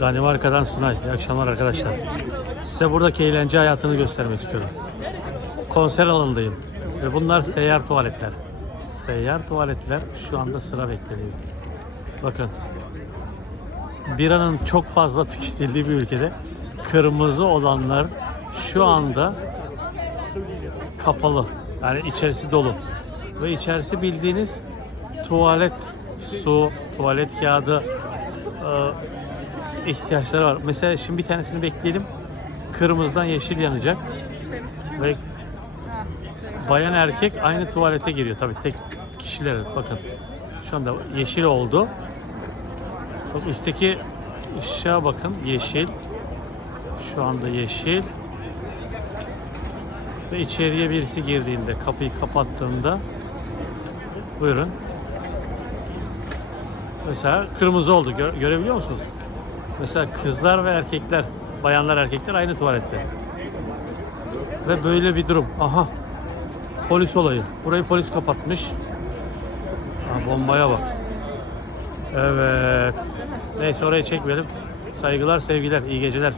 Danimarka'dan Sunay. İyi akşamlar arkadaşlar. Size buradaki eğlence hayatını göstermek istiyorum. Konser alanındayım. Ve bunlar seyyar tuvaletler. Seyyar tuvaletler şu anda sıra bekleniyor. Bakın. Biranın çok fazla tüketildiği bir ülkede kırmızı olanlar şu anda kapalı. Yani içerisi dolu. Ve içerisi bildiğiniz tuvalet, su, tuvalet kağıdı e, ihtiyaçları var. Mesela şimdi bir tanesini bekleyelim. Kırmızıdan yeşil yanacak. Ve bayan erkek aynı tuvalete giriyor. Tabii tek kişiler. Bakın şu anda yeşil oldu. Bak üstteki ışığa bakın. Yeşil. Şu anda yeşil. Ve içeriye birisi girdiğinde, kapıyı kapattığında buyurun. Mesela kırmızı oldu. Gö- görebiliyor musunuz? Mesela kızlar ve erkekler, bayanlar erkekler aynı tuvalette. Ve böyle bir durum. Aha. Polis olayı. Burayı polis kapatmış. Ha, bombaya bak. Evet. Neyse orayı çekmeyelim. Saygılar, sevgiler, iyi geceler.